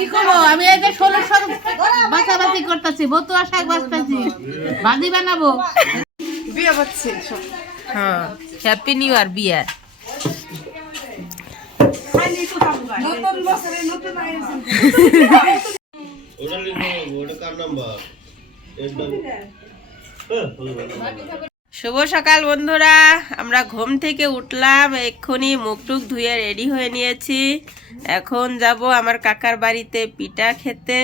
কি করবো আমি এই যে 1600 বাছাবাছি করতেছি, বতুয়া শাক বাছতেছি, ভাজি বানাবো। বিয়ে হচ্ছে হ্যাঁ, হ্যাপি নিউ ইয়ার বিয়ার। নতুন বছরে নতুন আয়োজন। শুভ সকাল বন্ধুরা, আমরা ঘুম থেকে উঠলাম, এক্ষুনি মুখ টুক ধুয়ে রেডি হয়ে নিয়েছি। এখন যাব আমার কাকার বাড়িতে পিঠা খেতে।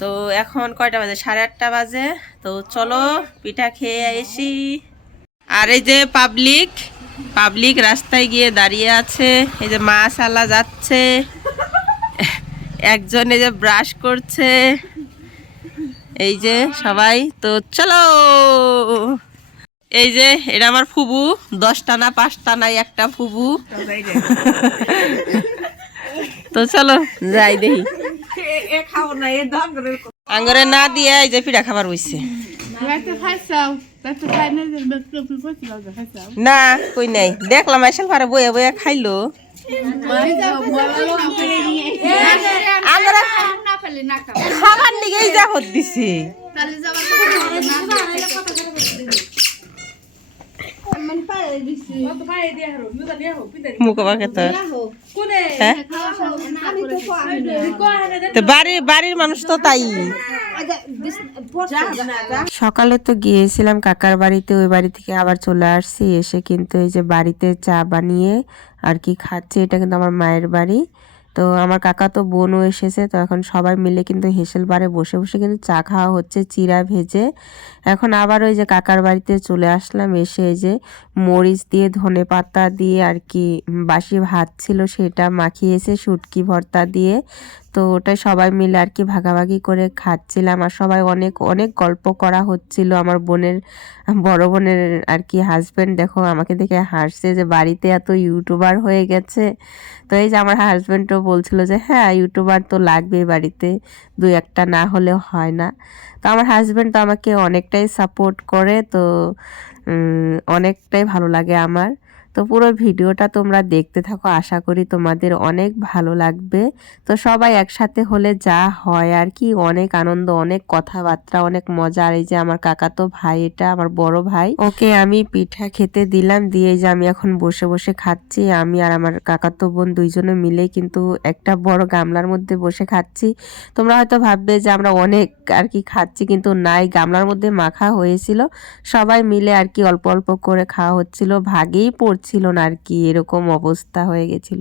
তো এখন কয়টা বাজে? 8:30 বাজে। তো চলো পিঠা খেয়ে আসি। আর এই যে পাবলিক রাস্তায় গিয়ে দাঁড়িয়ে আছে। এই যে মাশাআল্লাহ যাচ্ছে, একজন এই যে ব্রাশ করছে, এই যে সবাই। তো চলো, এই যে এটা আমার ফুবু, 10টা না 5টা নাই একটা ফুবু। তো চলো যাই দেখি। আঙ্গরে না দিয়ে এই যে পিঠা খাবার হইছে না, কই নাই, দেখলাম আইসাল পারে বইয়া বইয়া খাইলো। খাবার নিগেই যা হত দিছে। বাড়ির মানুষ তো তাই। সকালে তো গিয়েছিলাম কাকার বাড়িতে, ওই বাড়ি থেকে আবার চলে আসছি। এসে কিন্তু এই যে বাড়িতে চা বানিয়ে আর কি খাচ্ছে। এটা কিন্তু আমার মায়ের বাড়ি। তো আমার কাকা তো বোনও এসেছে। তো এখন সবাই মিলে কিন্তু হেসেল বারে বসে বসে কিন্তু চা খাওয়া হচ্ছে চিড়া ভেজে। এখন আবার ওই যে কাকার বাড়িতে চলে আসলাম। এসে এই যে মরিচ দিয়ে ধনে পাতা দিয়ে আর কি বাসি ভাত ছিল সেটা মাখিয়েছে শুটকি ভর্তা দিয়ে। তো ওটাই সবাই মিলে আর কি ভাগাভাগি করে খাচ্ছিলাম। আর সবাই অনেক অনেক গল্প করা হচ্ছিল। আমার বড় বোনের আর কি হাজব্যান্ড দেখো আমাকে দেখে হাসছে যে বাড়িতে এত ইউটিউবার হয়ে গেছে। তো এই যে আমার হাজব্যান্ডও বলছিল যে হ্যাঁ, ইউটিউবার তো লাগবে বাড়িতে, 2-1টা না হলে হয় না। তো আমার হাজব্যান্ড তো আমাকে অনেকটাই সাপোর্ট করে। তো অনেকটাই ভালো লাগে আমার। তো পুরো ভিডিওটা তোমরা দেখতে থাকো, আশা করি তোমাদের অনেক ভালো লাগবে। তো সবাই একসাথে হলে যা হয় আর কি, অনেক আনন্দ, অনেক কথাবার্তা, অনেক মজা। আর এই যে আমার কাকাতো ভাই, এটা আমার বড় ভাই, ওকে আমি পিঠা খেতে দিলাম, দিয়ে যে আমি এখন বসে বসে খাচ্ছি। আমি আর আমার কাকাতো বোন দুইজনে মিলে কিন্তু একটা বড় গামলার মধ্যে বসে খাচ্ছি। তোমরা হয়তো ভাববে যে আমরা অনেক আর কি খাচ্ছি, কিন্তু নাই, গামলার মধ্যে মাখা হয়েছিল, সবাই মিলে আর কি অল্প অল্প করে খাওয়া হচ্ছিল, ভাগেই পড়ছিল না আর কি, এরকম অবস্থা হয়ে গেছিল।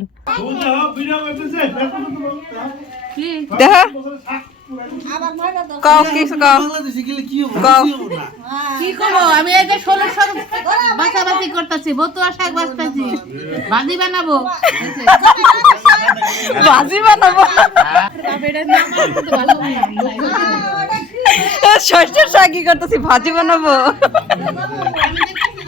কি করবো আমি এই যে 1600 বাছাবাছি করতেছি, বতুয়া শাক বাছতেছি, ভাজি বানাবো। সর্ষের শাকই করতেছি, ভাজি বানাবো।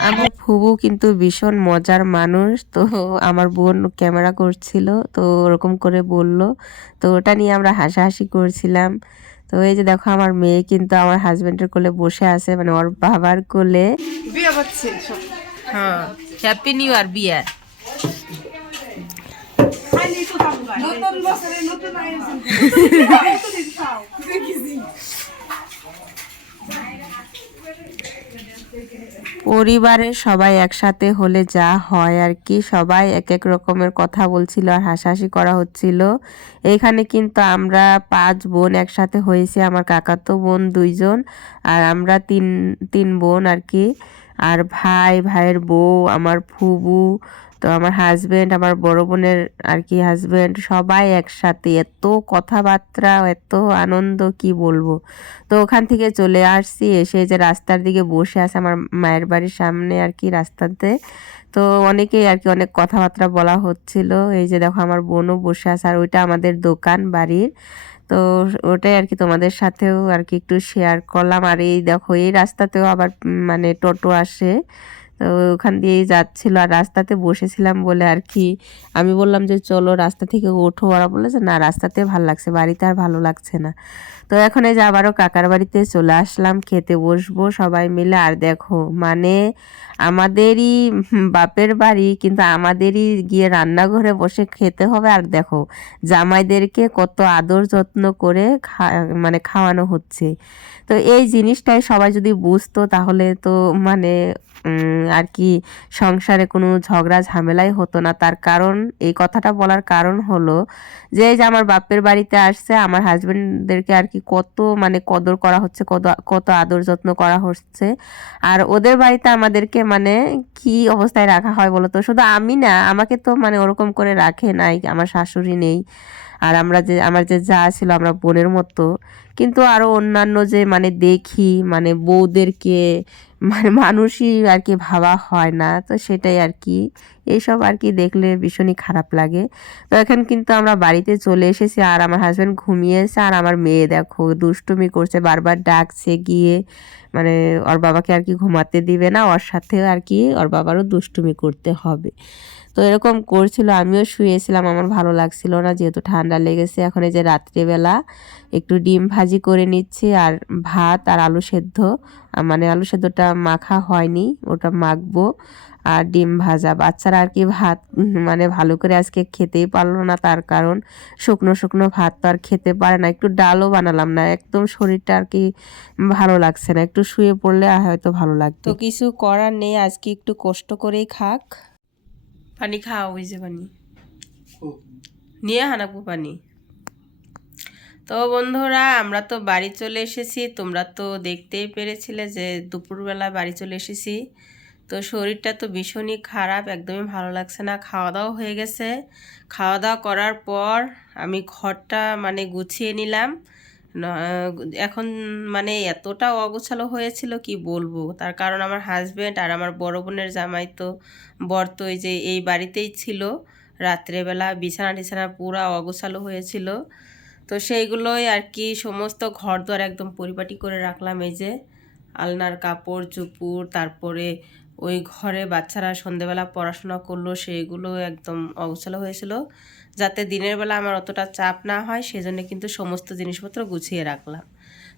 আমার ফুবু কিন্তু ভীষণ মজার মানুষ। তো আমার বোন ক্যামেরা করছিল, তো ওরকম করে বলল, তো ওটা নিয়ে আমরা হাসাহাসি করছিলাম। তো এই যে দেখো আমার মেয়ে কিন্তু আমার হাজবেন্ডের কোলে বসে আছে, মানে ওর বাবার কোলে। বিয়ে হচ্ছে হ্যাঁ, হ্যাপি নিউ ইয়ার বিয়ার। নতুন বছরে নতুন আয়োজন। পরিবারের সবাই একসাথে হলে যা হয় আর কি, সবাই এক এক রকমের কথা বলছিল আর হাসাহাসি করা হচ্ছিল। এখানে কিন্তু আমরা 5 বোন একসাথে হয়েছি, আমার কাকাতো বোন 2জন, আর আমরা তিন বোন আর কি, আর ভাইয়ের বউ, আমার ফুবু, তো আমার হাজব্যান্ড, আমার বড় বোনের আর কি হাজব্যান্ড, সবাই একসাথে, এত কথাবার্তা, এত আনন্দ কি বলবো। তো ওখান থেকে চলে আসছি, এসে যে রাস্তার দিকে বসে আছে আমার মায়ের বাড়ির সামনে আর কি রাস্তাতে। তো অনেকেই আর কি অনেক কথাবার্তা বলা হচ্ছিল। এই যে দেখো আমার বোনও বসে আছে, আর ওইটা আমাদের দোকান বাড়ির। তো ওটাই আর কি তোমাদের সাথেও আর কি একটু শেয়ার করলাম। আর এই দেখো এই রাস্তাতেও আবার মানে টোটো আসে। তো তো ওখান দিয়েই যাচ্ছিল আর রাস্তাতে বসেছিলাম বলে আর কি আমি বললাম যে চলো রাস্তা থেকে ওঠো, ওরা বললো যে না রাস্তাতে ভালো লাগছে, বাড়িতে আর ভালো লাগছে না। তো এখন এই যে আবারও কাকার বাড়িতে চলে আসলাম, খেতে বসবো সবাই মিলে। আর দেখো মানে আমাদেরই বাপের বাড়ি, কিন্তু আমাদেরই গিয়ে রান্নাঘরে বসে খেতে হবে। আর দেখো জামাইদেরকে কত আদর যত্ন করে মানে খাওয়ানো হচ্ছে। তো এই জিনিসটাই সবাই যদি বুঝতো তাহলে তো মানে আর কি সংসারে কোনো ঝগড়া ঝামেলাই হতো না। তার কারণ এই কথাটা বলার কারণ হলো যে এই যে আমার বাপের বাড়িতে আসছে আমার হাজবেন্ডদেরকে আর কি কত মানে কদর করা হচ্ছে, কত কত আদর যত্ন করা হচ্ছে। আর ওদের বাড়িতে আমাদেরকে মানে কি অবস্থায় রাখা হয় বলো তো। শুধু আমি না, আমাকে তো মানে ওরকম করে রাখে নাই, আমার শাশুড়ি নেই। আর আমার যে যা ছিল আমরা বোনের মতো। কিন্তু আরও অন্যান্য যে মানে দেখি মানে বউদেরকে মানে মানুষই আর কি ভাবা হয় না, তো সেটাই আর কি এইসব আর কি দেখলে ভীষণই খারাপ লাগে। তো এখন কিন্তু আমরা বাড়িতে চলে এসেছি আর আমার হাজব্যান্ড ঘুমিয়েছে আর আমার মেয়ে দেখো দুষ্টুমি করছে, বারবার ডাকছে গিয়ে মানে ওর বাবাকে আর কি ঘুমাতে দিবে না, ওর সাথেও আর কি ওর বাবারও দুষ্টুমি করতে হবে। তো এরকম করছিল, আমিও শুয়েছিলাম, আমার ভালো লাগছিল না যেহেতু ঠান্ডা লেগেছে। এখন এই যে রাত্রেবেলা একটু ডিম ভাজি করে নিচ্ছি আর ভাত আর আলু সেদ্ধ, মানে আলু সেদ্ধটা মাখা হয়নি, ওটা মাখবো। আর ডিম ভাজা, বাচ্চারা আর কি ভাত মানে ভালো করে আজকে খেতেই পারলো না, তার কারণ শুকনো শুকনো ভাত তো আর খেতে পারে না। একটু ডালও বানালাম না, একদম শরীরটা আর কি ভালো লাগছে না, একটু শুয়ে পড়লে হয়তো ভালো লাগতো। তো কিছু করার নেই, আজকে একটু কষ্ট করেই খাক। পানি খাও, ওই যে পানি নিয়ে হানাকু পানি। তো বন্ধুরা আমরা তো বাড়ি চলে এসেছি, তোমরা তো দেখতেই পেরেছিলে যে দুপুরবেলা বাড়ি চলে এসেছি। তো শরীরটা তো ভীষণই খারাপ, একদমই ভালো লাগছে না। খাওয়া দাওয়া হয়ে গেছে, খাওয়া দাওয়া করার পর আমি ঘরটা মানে গুছিয়ে নিলাম। এখন মানে এতটা অগোছালো হয়েছিল কি বলবো, তার কারণ আমার হাজব্যান্ড আর আমার বড় বোনের জামাই তো বর তো এই যে এই বাড়িতেই ছিল। রাত্রেবেলা বিছানা টিছানা পুরা অগোছালো হয়েছিল, তো সেইগুলোই আর কি সমস্ত ঘর দুয়ার একদম পরিপাটি করে রাখলাম। এই যে আলনার কাপড় চুপড়, তারপরে ওই ঘরে বাচ্চারা সন্ধেবেলা পড়াশোনা করলো সেইগুলো একদম অগোছালো হয়েছিল, যাতে দিনের বেলা আমার অতটা চাপ না হয়, সেজন্য কিন্তু সমস্ত জিনিসপত্র গুছিয়ে রাখলাম।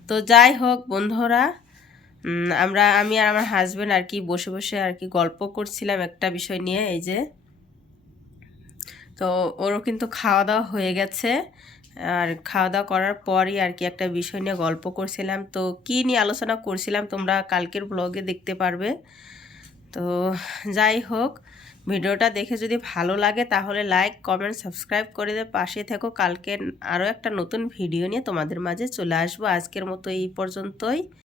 তো যাই হোক বন্ধুরা, আমি আর আমার হাজব্যান্ড আর কি বসে বসে আর কি গল্প করছিলাম একটা বিষয় নিয়ে। এই যে তো ওরও কিন্তু খাওয়া দাওয়া হয়ে গেছে, আর খাওয়া দাওয়া করার পরই আর কি একটা বিষয় নিয়ে গল্প করছিলাম। তো কী নিয়ে আলোচনা করছিলাম তোমরা কালকের ব্লগে দেখতে পারবে। তো যাই হোক, ভিডিওটা দেখে যদি ভালো লাগে তাহলে লাইক কমেন্ট সাবস্ক্রাইব করে দিয়ে পাশে থেকো। কালকে আরও একটা নতুন ভিডিও নিয়ে তোমাদের মাঝে চলে আসবো। আজকের মতো এই পর্যন্তই।